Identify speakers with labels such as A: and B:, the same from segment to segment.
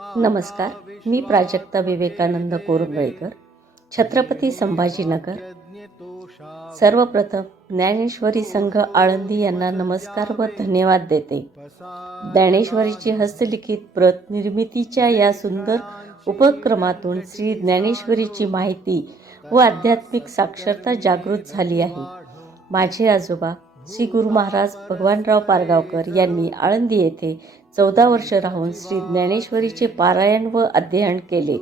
A: नमस्कार मी प्राजक्ता विवेकानंद कोरंगळेकर छत्रपती संभाजीनगर. सर्वप्रथम ज्ञानेश्वरी संघ आळंदी यांना नमस्कार व धन्यवाद देते. ज्ञानेश्वरीची हस्तलिखित प्रत निर्मितीच्या या सुंदर उपक्रमातून श्री ज्ञानेश्वरीची माहिती व आध्यात्मिक साक्षरता जागृत झाली आहे. माझे आजोबा श्री गुरु महाराज भगवानराव पारगावकर यांनी आळंदी येथे चौदा वर्ष राहून श्री ज्ञानेश्वरीचे पारायण व अध्ययन केले.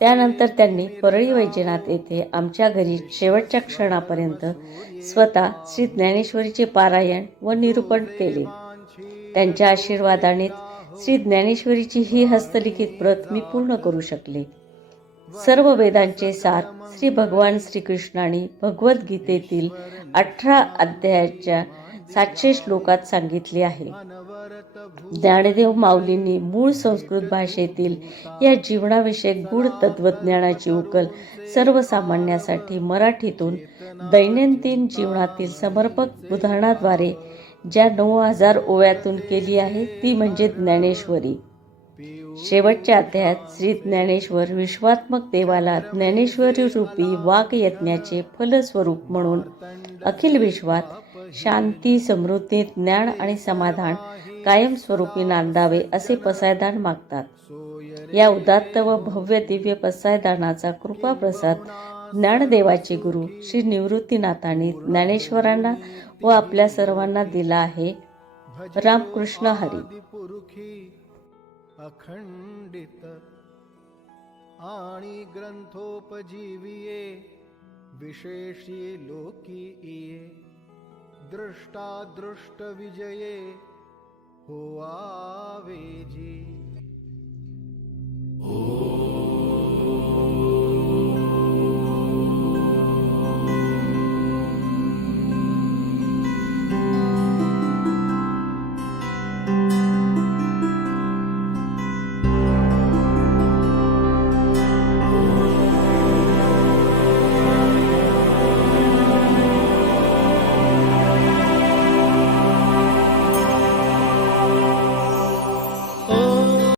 A: त्यानंतर त्यांनी परळी वैजनाथ येथे आमच्या घरी शेवटच्या क्षणापर्यंत स्वतः श्री ज्ञानेश्वरीचे पारायण व निरूपण केले. त्यांच्या आशीर्वादाने श्री ज्ञानेश्वरीची ही हस्तलिखित प्रत मी पूर्ण करू शकले. सर्व वेदांचे सार श्री भगवान श्रीकृष्णाने भगवद्गीतेतील अठरा अध्यायाच्या सातशे श्लोकात सांगितले आहे. ज्ञानदेव माऊलींनी मूळ संस्कृत भाषेतील या जीवनाविषयक गूढ तत्वज्ञानाची उकल सर्वसामान्यासाठी मराठीतून दैनंदिन जीवनातील समर्पक उदाहरणाद्वारे ज्या नऊ हजार ओव्यातून केली आहे ती म्हणजे ज्ञानेश्वरी. शेवटच्या अध्यायात श्री ज्ञानेश्वर विश्वात्मक देवाला ज्ञानेश्वरी रूपी वाघ यज्ञाचे फलस्वरूप म्हणून अखिल विश्वात शांती समृद्धी ज्ञान आणि समाधान कायमस्वरूपी नांदावे असे पसायदान मागतात. या उदात्त व भव्य दिव्य पसायदानाचा कृपाप्रसाद ज्ञानदेवाचे गुरु श्री निवृत्तीनाथांनी ज्ञानेश्वरांना व आपल्या सर्वांना दिला आहे. रामकृष्ण हरी.
B: अखंडित आणि ग्रंथोपजीविये विशेषी लोकी इये दृष्टा